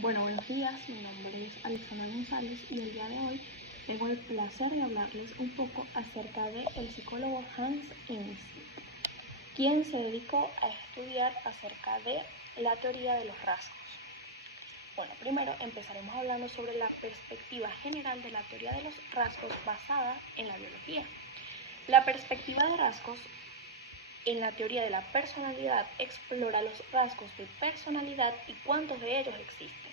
Buenos días, mi nombre es Alexandra González y el día de hoy tengo el placer de hablarles un poco acerca del psicólogo Hans Eysenck, quien se dedicó a estudiar acerca de la teoría de los rasgos. Bueno, primero empezaremos hablando sobre la perspectiva general de la teoría de los rasgos basada en la biología. La perspectiva de rasgos en la teoría de la personalidad explora los rasgos de personalidad y cuántos de ellos existen.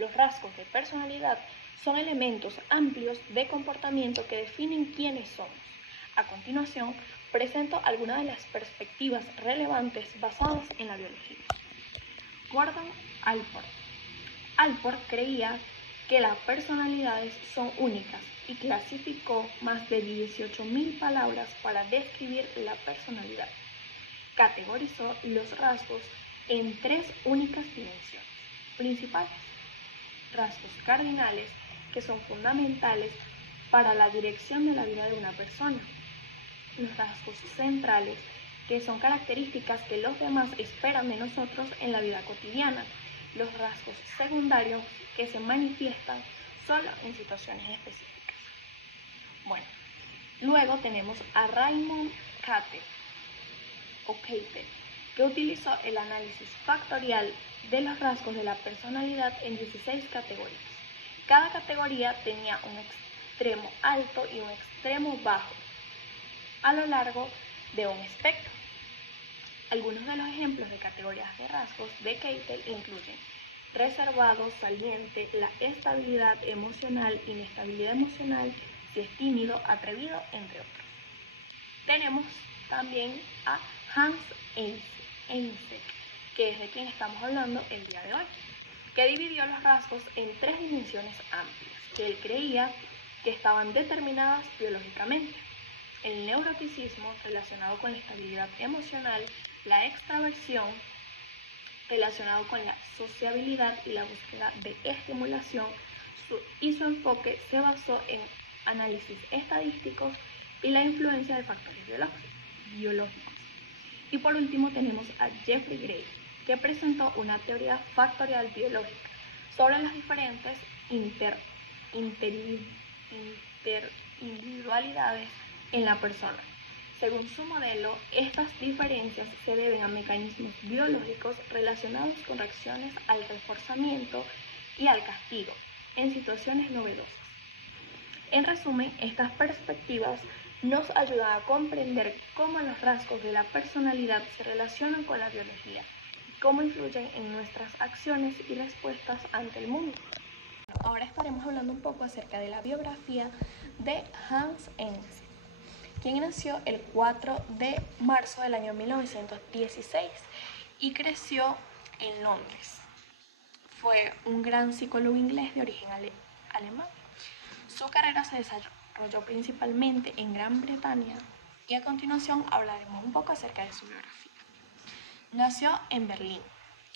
Los rasgos de personalidad son elementos amplios de comportamiento que definen quiénes somos. A continuación, presento algunas de las perspectivas relevantes basadas en la biología. Gordon Allport. Allport creía que las personalidades son únicas y clasificó más de 18.000 palabras para describir la personalidad. Categorizó los rasgos en tres únicas dimensiones principales: rasgos cardinales, que son fundamentales para la dirección de la vida de una persona; los rasgos centrales, que son características que los demás esperan de nosotros en la vida cotidiana; los rasgos secundarios, que se manifiestan solo en situaciones específicas. Bueno, luego tenemos a Raymond Cattell, que utilizó el análisis factorial de los rasgos de la personalidad en 16 categorías. Cada categoría tenía un extremo alto y un extremo bajo a lo largo de un espectro. Algunos de los ejemplos de categorías de rasgos de Cattell incluyen reservado, saliente, la estabilidad emocional, inestabilidad emocional, si es tímido, atrevido, entre otros. Tenemos también a Hans Eysenck, que es de quien estamos hablando el día de hoy, que dividió los rasgos en tres dimensiones amplias, que él creía que estaban determinadas biológicamente: el neuroticismo, relacionado con la estabilidad emocional; la extraversión, relacionado con la sociabilidad y la búsqueda de estimulación, y su enfoque se basó en análisis estadísticos y la influencia de factores biológicos. Y por último tenemos a Jeffrey Gray, que presentó una teoría factorial biológica sobre las diferentes interindividualidades en la persona. Según su modelo, estas diferencias se deben a mecanismos biológicos relacionados con reacciones al reforzamiento y al castigo en situaciones novedosas. En resumen, estas perspectivas nos ayudan a comprender cómo los rasgos de la personalidad se relacionan con la biología y cómo influyen en nuestras acciones y respuestas ante el mundo. Ahora estaremos hablando un poco acerca de la biografía de Hans Eysenck, quien nació el 4 de marzo del año 1916 y creció en Londres. Fue un gran psicólogo inglés de origen alemán. Su carrera se desarrolló principalmente en Gran Bretaña y a continuación hablaremos un poco acerca de su biografía. Nació en Berlín,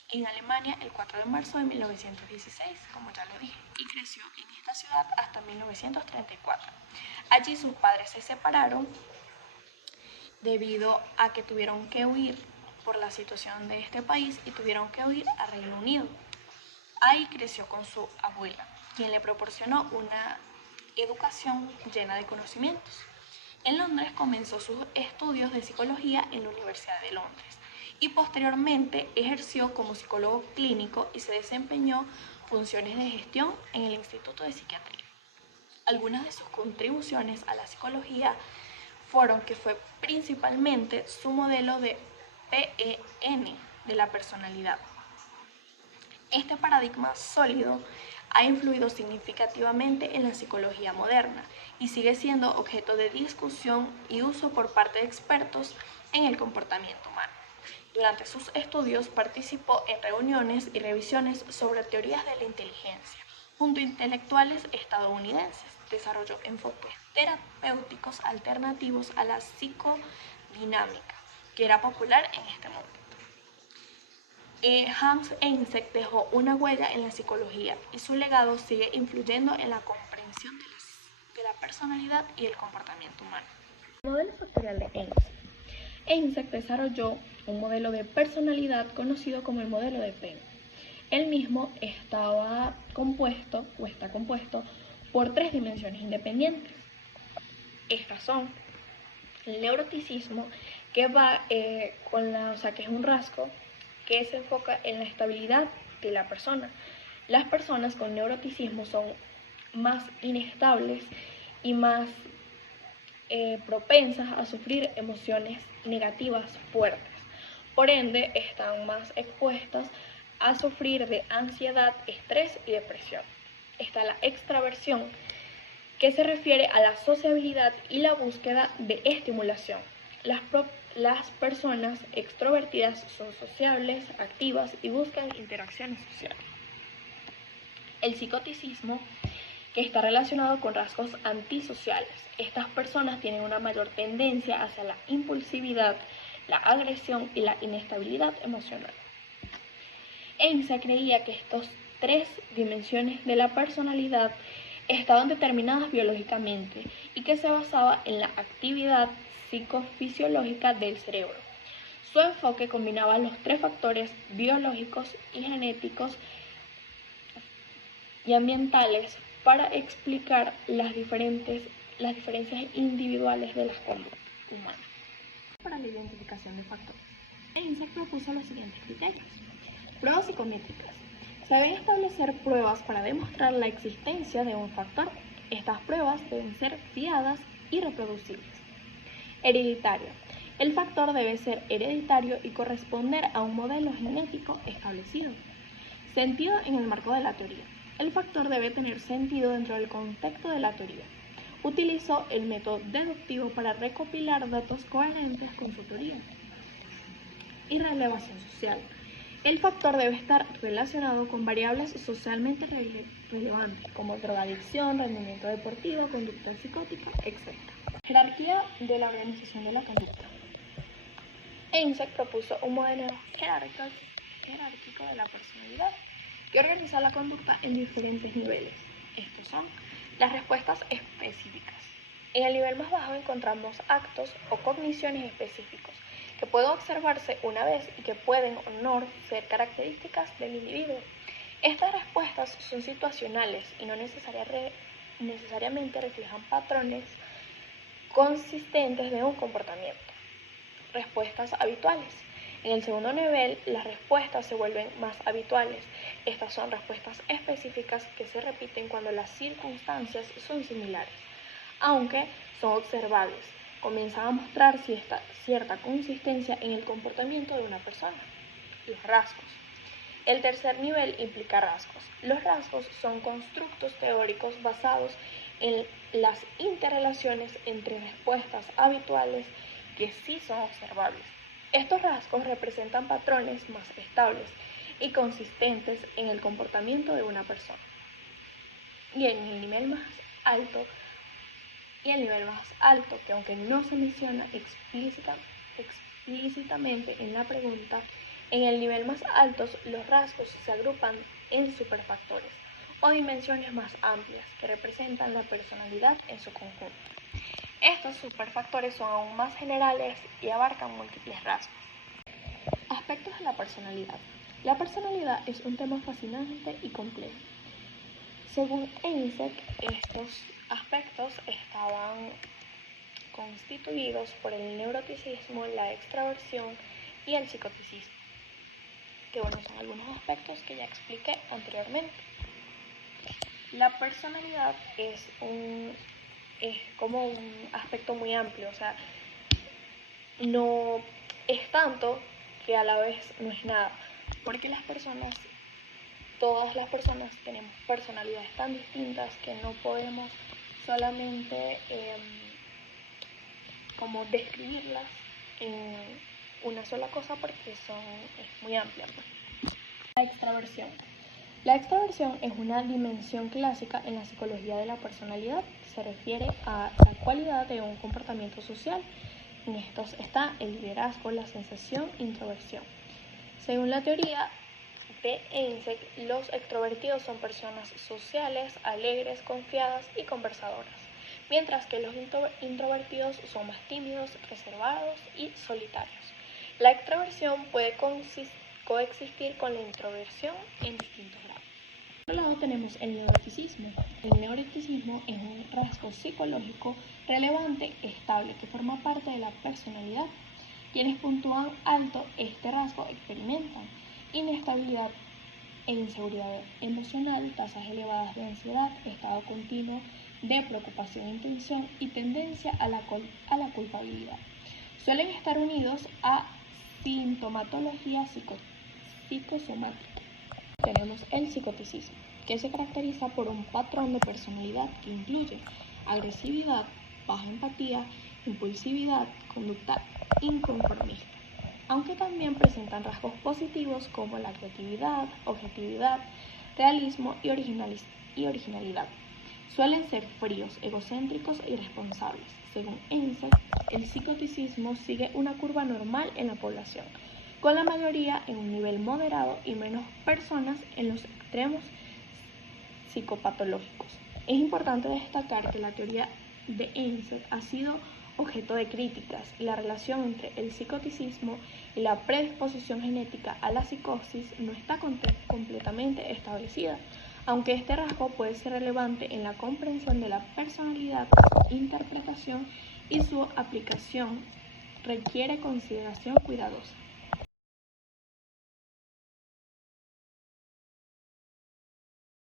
en Alemania, el 4 de marzo de 1916, como ya lo dije, y creció en esta ciudad hasta 1934. Allí sus padres se separaron debido a que tuvieron que huir por la situación de este país y tuvieron que huir a Reino Unido. Ahí creció con su abuela, quien le proporcionó una educación llena de conocimientos. En Londres comenzó sus estudios de psicología en la Universidad de Londres y posteriormente ejerció como psicólogo clínico y se desempeñó funciones de gestión en el Instituto de Psiquiatría. Algunas de sus contribuciones a la psicología fueron que fue principalmente su modelo de PEN de la personalidad. Este paradigma sólido ha influido significativamente en la psicología moderna y sigue siendo objeto de discusión y uso por parte de expertos en el comportamiento humano. Durante sus estudios participó en reuniones y revisiones sobre teorías de la inteligencia junto a intelectuales estadounidenses. Desarrolló enfoques terapéuticos alternativos a la psicodinámica, que era popular en este momento. Hans Eysenck dejó una huella en la psicología y su legado sigue influyendo en la comprensión de la personalidad y el comportamiento humano. El modelo factorial de Eysenck. Eysenck desarrolló un modelo de personalidad conocido como el modelo de Penn. El mismo estaba compuesto o está compuesto por 3 dimensiones independientes. Estas son el neuroticismo, que va que es un rasgo que se enfoca en la estabilidad de la persona. Las personas con neuroticismo son más inestables y más propensas a sufrir emociones negativas fuertes. Por ende, están más expuestas a sufrir de ansiedad, estrés y depresión. Está la extraversión, que se refiere a la sociabilidad y la búsqueda de estimulación. Las personas extrovertidas son sociables, activas y buscan interacciones sociales. El psicoticismo, que está relacionado con rasgos antisociales. Estas personas tienen una mayor tendencia hacia la impulsividad, la agresión y la inestabilidad emocional. Einstein creía que estas 3 dimensiones de la personalidad estaban determinadas biológicamente y que se basaba en la actividad psicofisiológica del cerebro. Su enfoque combinaba los 3 factores biológicos y genéticos y ambientales para explicar las diferencias individuales de las conductas humanas. Para la identificación de factores, Einstein propuso los siguientes criterios. Pruebas psicométricas. Se deben establecer pruebas para demostrar la existencia de un factor. Estas pruebas deben ser fiadas y reproducibles. Hereditario. El factor debe ser hereditario y corresponder a un modelo genético establecido. Sentido en el marco de la teoría. El factor debe tener sentido dentro del contexto de la teoría. Utilizó el método deductivo para recopilar datos coherentes con su teoría. Y relevación social. El factor debe estar relacionado con variables socialmente relevantes, como drogadicción, rendimiento deportivo, conducta psicótica, etc. Jerarquía de la organización de la conducta. Einstein propuso un modelo jerárquico de la personalidad que organiza la conducta en diferentes niveles. Estos son las respuestas específicas. En el nivel más bajo encontramos actos o cogniciones específicos que pueden observarse una vez y que pueden o no ser características del individuo. Estas respuestas son situacionales y no necesariamente reflejan patrones consistentes de un comportamiento. Respuestas habituales. En el segundo nivel, las respuestas se vuelven más habituales. Estas son respuestas específicas que se repiten cuando las circunstancias son similares, aunque son observables. Comienzan a mostrar cierta consistencia en el comportamiento de una persona. Los rasgos. El tercer nivel implica rasgos. Los rasgos son constructos teóricos basados en las interrelaciones entre respuestas habituales que sí son observables. Estos rasgos representan patrones más estables y consistentes en el comportamiento de una persona. Y el nivel más alto, que aunque no se menciona explícitamente en la pregunta, en el nivel más alto los rasgos se agrupan en superfactores o dimensiones más amplias que representan la personalidad en su conjunto. Estos superfactores son aún más generales y abarcan múltiples rasgos. Aspectos de la personalidad. La personalidad es un tema fascinante y complejo. Según Einstein, estos aspectos estaban constituidos por el neuroticismo, la extraversión y el psicoticismo, que son algunos aspectos que ya expliqué anteriormente. La personalidad es como un aspecto muy amplio, o sea, no es tanto que a la vez no es nada, porque todas las personas tenemos personalidades tan distintas que no podemos solamente como describirlas en una sola cosa porque es muy amplia. La extraversión. La extraversión es una dimensión clásica en la psicología de la personalidad. Se refiere a la cualidad de un comportamiento social. En estos está el liderazgo, la sensación e introversión. Según la teoría de Einstein, los extrovertidos son personas sociales, alegres, confiadas y conversadoras, mientras que los introvertidos son más tímidos, reservados y solitarios. La extroversión puede coexistir con la introversión en distintos grados. Por otro lado tenemos el neuroticismo. El neuroticismo es un rasgo psicológico relevante, estable, que forma parte de la personalidad. Quienes puntúan alto este rasgo experimentan inestabilidad e inseguridad emocional, tasas elevadas de ansiedad, estado continuo de preocupación e intención y tendencia a la culpabilidad. Suelen estar unidos a sintomatología psicosomática. Tenemos el psicoticismo, que se caracteriza por un patrón de personalidad que incluye agresividad, baja empatía, impulsividad, conducta inconformista, aunque también presentan rasgos positivos como la creatividad, objetividad, realismo y originalidad. Suelen ser fríos, egocéntricos e irresponsables. Según ENSET, el psicoticismo sigue una curva normal en la población, con la mayoría en un nivel moderado y menos personas en los extremos psicopatológicos. Es importante destacar que la teoría de ENSET ha sido objeto de críticas y la relación entre el psicoticismo y la predisposición genética a la psicosis no está completamente establecida, aunque este rasgo puede ser relevante en la comprensión de la personalidad, su interpretación y su aplicación requiere consideración cuidadosa.